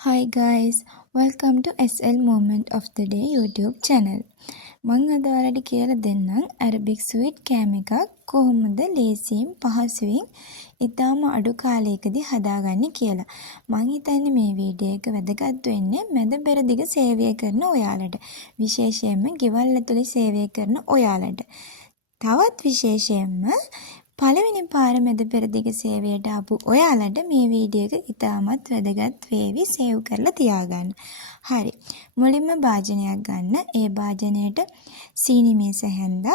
Hi guys, welcome to SL Moment of the Day YouTube channel. මං අද ඔයාලට කියලා දෙන්නම් Arabic sweet කෑම එකක් කොහොමද ලේසියෙන් පහසුවෙන් ඉතාම අඩු කාලයකදී හදාගන්නේ කියලා. මං හිතන්නේ මේ වීඩියෝ එක වැදගත් වෙන්නේ මැද පෙරදිග සේවය කරන ඔයාලට. විශේෂයෙන්ම ගෙවල් ඇතුලේ සේවය කරන ඔයාලට. තවත් විශේෂයෙන්ම පළවෙනි පාර මැද පෙරදිග සේවයට ආපු ඔයාලට මේ වීඩියෝ එක ඉතාමත් වැදගත් වේවි සේව් කරලා තියාගන්න. හරි. මුලින්ම භාජනයක් ගන්න. ඒ භාජනයට සීනි මේස හැන්දක්,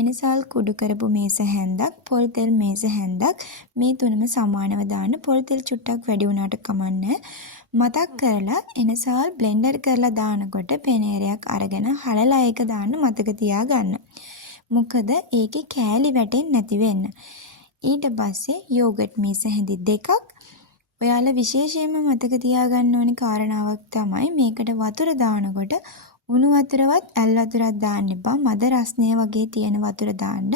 එනසල් කුඩු කරපු මේස හැන්දක්, පොල් තෙල් මේස හැන්දක් මේ තුනම සමානව දාන්න. පොල් තෙල් චුට්ටක් වැඩි වුණාට කමන්නේ. මතක් කරලා එනසල් බ්ලෙන්ඩර් කරලා දානකොට පෙනේරයක් අරගෙන හලලා ඒක දාන්න මතක තියාගන්න. මොකද ඒකේ කෑලි වැටෙන්නේ නැති වෙන්න. ඊට පස්සේ යෝගට් මේස හැඳි දෙකක්. ඔයාලා විශේෂයෙන්ම මතක තියාගන්න ඕනේ කාරණාවක් තමයි මේකට වතුර දානකොට උණු වතුරවත් ඇල් වතුරක් දාන්න එපා. මද රස්නය වගේ තියෙන වතුර දාන්න.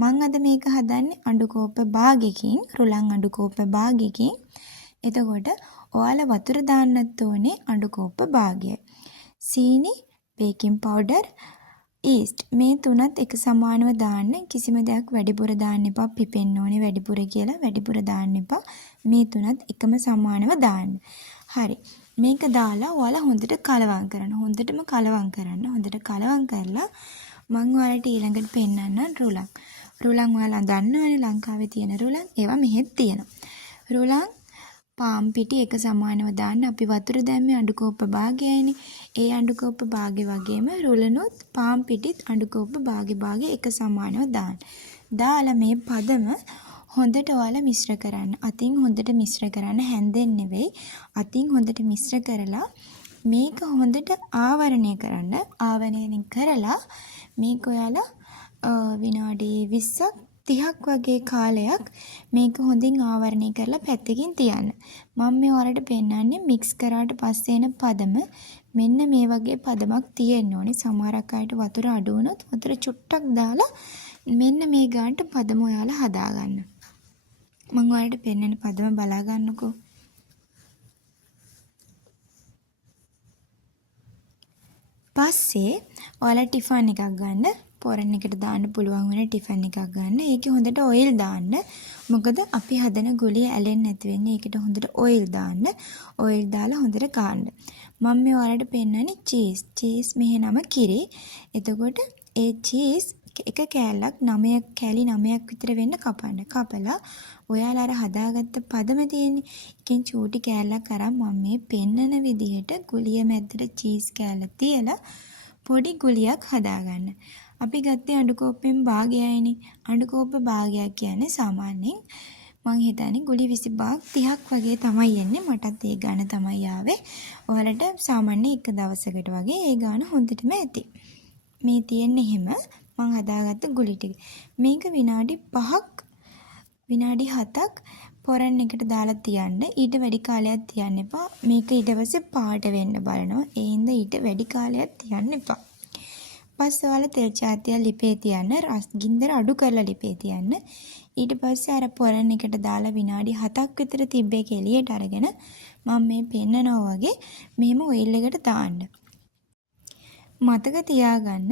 මං අද මේක හදන්නේ අඬු කෝප්ප භාගයකින්, රුලන් අඬු කෝප්ප භාගයකින්. එතකොට ඔයාලා වතුර දාන්නත් ඕනේ අඬු කෝප්ප භාගය. සීනි, බේකින් පවුඩර්, ඊස්ට් මේ තුනත් එක සමානව දාන්න. කිසිම දෙයක් වැඩිපුර දාන්න එපා. පිපෙන්න ඕනේ වැඩිපුර කියලා වැඩිපුර දාන්න එපා. මේ තුනත් එකම සමානව දාන්න. හරි. මේක දාලා ඔයාලා හොඳට කලවම් කරන්න. හොඳටම කලවම් කරන්න. හොඳට කලවම් කරලා මම ඔයාලට ඊළඟට පෙන්නන්න රුලන්. රුලන් ඔයාලා දන්නවනේ ලංකාවේ තියෙන රුලන්. ඒවා මෙහෙත් තියෙනවා. රුලන් පාම් පිටි එක සමානව දාන්න. අපි වතුර දැම්මේ අඬු කෝප්ප භාගයයිනේ. ඒ අඬු කෝප්ප භාගය වගේම රුලනොත් පාම් පිටිත් අඬු කෝප්ප භාගය එක සමානව දාන්න. දාලා මේ පදම හොඳට ඔයාලා මිශ්‍ර කරන්න. අතින් හොඳට මිශ්‍ර කරන්න. හැන්දෙන් නෙවෙයි. අතින් හොඳට මිශ්‍ර කරලා මේක හොඳට ආවරණය කරන්න. ආවරණය කරලා මේක ඔයාලා විනාඩි 20ක් 30ක් වගේ කාලයක් මේක හොඳින් ආවරණය කරලා පැත්තකින් තියන්න. මම මේ ඔයාලට පෙන්නන්නේ මික්ස් කරාට පස්සේ එන පදම මෙන්න මේ වගේ පදමක් තියෙන්න ඕනේ. සමහරක් අයට වතුර අඩු වුණොත් වතුර චුට්ටක් දාලා මෙන්න මේ ගානට පදම ඔයාලා හදාගන්න. මම ඔයාලට පෙන්නන පදම බලා ගන්නකෝ. පස්සේ ඔයාලා ටිෆන් එකක් ගන්න. පොරන් එකට දාන්න පුළුවන් වෙන ටිෆන් එකක් ගන්න. ඒකේ හොඳට ඔයිල් දාන්න. මොකද අපි හදන ගුලිය ඇලෙන්නේ නැති වෙන්නේ. ඒකට හොඳට ඔයිල් දාන්න. ඔයිල් දාලා හොඳට කාන්න. මම මේ ඔයාලට පෙන්නන්නේ චීස්. චීස් මෙහෙ නම කිරි. එතකොට ඒ චීස් එක කෑල්ලක් 9 කෑලි 9ක් විතර වෙන්න කපන්න. කපලා ඔයාලා අර හදාගත්ත පදම තියෙන්නේ. එකෙන් චූටි කෑල්ලක් අරන් මම මේ පෙන්නන විදිහට ගුලිය මැද්දට චීස් කෑල්ල තියලා පොඩි ගුලියක් හදාගන්න. අපි ගත්තේ අඬු කෝප්පෙන් භාගයයිනේ. අඬු කෝප්ප භාගයක් කියන්නේ සාමාන්‍යයෙන් මං හිතන්නේ ගුලි 25ක් 30ක් වගේ තමයි එන්නේ. මටත් ඒ ගාන තමයි ආවේ. ඔයාලට සාමාන්‍ය එක දවසකට වගේ ඒ ගාන හොඳටම ඇති. මේ තියෙන්නේ එහෙම මං හදාගත්ත ගුලි ටික. මේක විනාඩි 5ක් විනාඩි 7ක් පොරන් එකට දාලා තියන්න. ඊට වැඩි කාලයක් තියන්න එපා. මේක ඊට පස්සේ පාට වෙන්න බලනවා. ඒ හින්දා ඊට වැඩි කාලයක් තියන්න එපා. පස්සේ ඔයාලා තෙල් චාතිය ලිපේ තියන්න. රස් ගින්දර අඩු කරලා ලිපේ තියන්න. ඊට පස්සේ අර පොරන් එකට දාලා විනාඩි 7ක් විතර තිබ්බේ එළියට අරගෙන මම මේ පෙන්නනවා වගේ මෙහෙම ඔයිල් එකට දාන්න. මතක තියාගන්න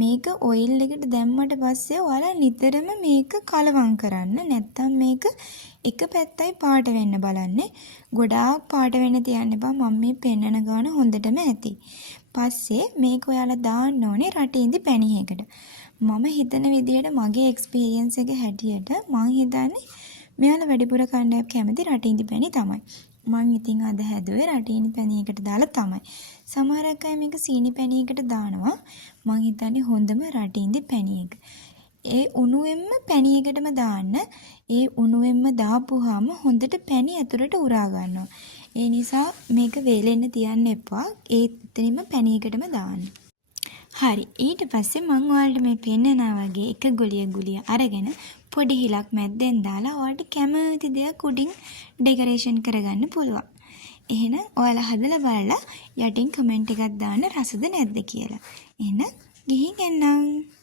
මේක ඔයිල් එකට දැම්මට පස්සේ ඔයාලා නිතරම මේක කලවම් කරන්න. නැත්තම් මේක එක පැත්තයි පාට වෙන්න බලන්නේ. ගොඩාක් පාට වෙන්න තියන්න එපා. මම මේ පෙන්නන ගාන හොඳටම ඇති. පස්සේ මේක ඔයාලා දාන්න ඕනේ රටින්දි පැණියකට. මම හිතන විදියට මගේ එක්ස්පීරියන්ස් එක හැටියට මං හිතන්නේ මෙයාලා වැඩිපුර කණ්ඩායම් කැමති රටින්දි පැණි තමයි. මං ඉතින් අද හැදුවේ රටින්දි පැණියකට දාලා තමයි. සමහරක් අය මේක සීනි පැණියකට දානවා. මං හිතන්නේ හොඳම රටින්දි පැණියක. ඒ උණුවෙන්ම පැණියකටම දාන්න. ඒ උණුවෙන්ම දාපුවාම හොඳට පැණි ඇතුළට උරා ගන්නවා. ඒ නිසා මේක වේලෙන්න තියන්න එපා. ඒ එතනින්ම පැණියකටම දාන්න. හරි. ඊට පස්සේ මම ඔයාලට මේ පෙන්නනා වගේ එක ගුලිය අරගෙන පොඩි හිලක් මැද්දෙන් දාලා ඔයාලට කැමති දෙයක් උඩින් ඩෙකරේෂන් කරගන්න පුළුවන්. එහෙනම් ඔයාලා හදලා බලලා යටින් කමෙන්ට් එකක් දාන්න රසද නැද්ද කියලා. එහෙනම් ගිහින් එන්නම්.